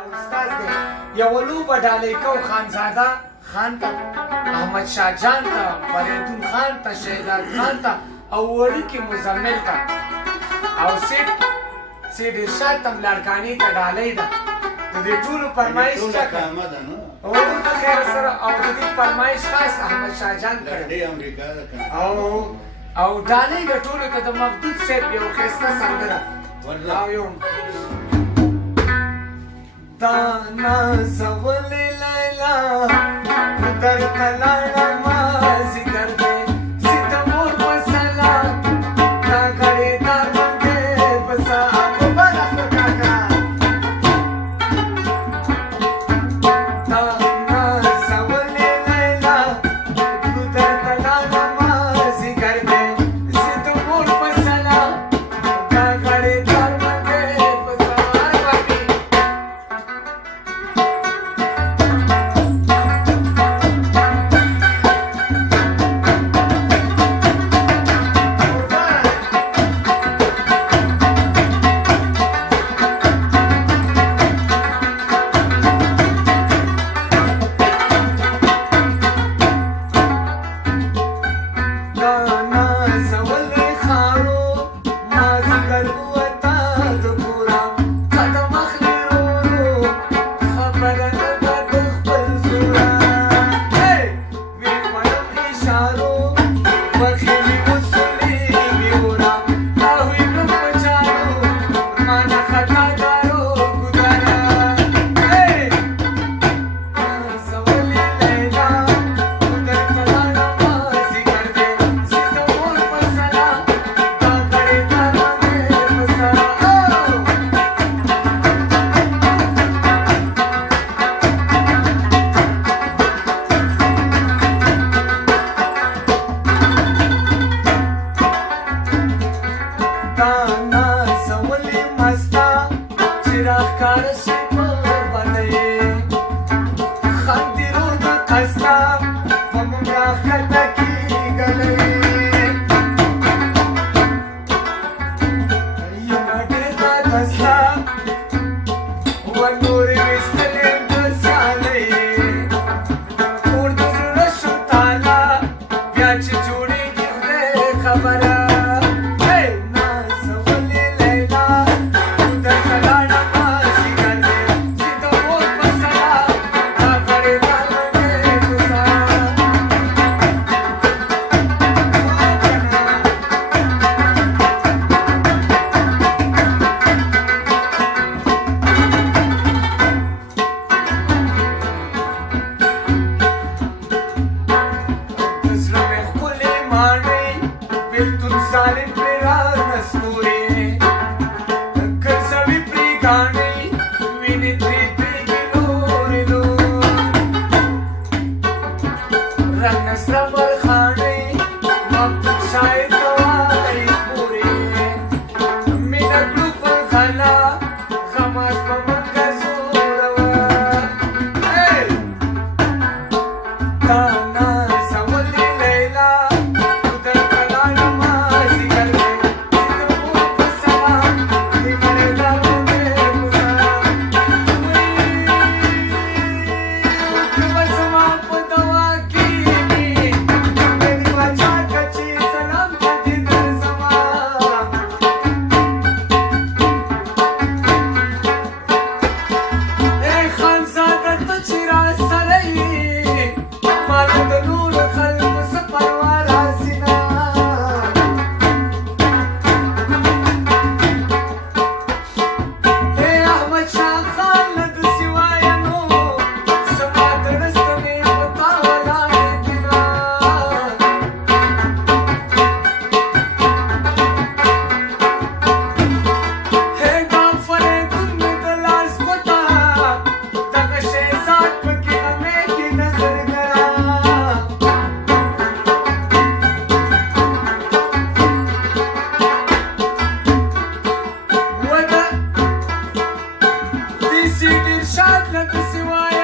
استاد دی یوه لوبه ډالۍ کوو خانزاده خان ته احمد شاه جان ته فریدون خان ته شهزاد خان ته او وړوکي مزمل ته او سید ارشاد ته لړکانې ته ډالۍ ده د دې ټولو فرمایش چکه او د خیر سره او د دې فرمایش خاص احمد شاه جان کړی او ډالۍ د ټولو ته د مفدود صاحب یو ښایسته سندره او یو دا نازولې لیلا درته لاړمه ذکر دی سید مور په سلام دا غړېدار باندې په صحابو برخه کاکا دا نازولې لیلا درته لاړمه ذکر دی سید مور په سلام دا غړېدار باندې په صحابو سید ارشاد لکه سوای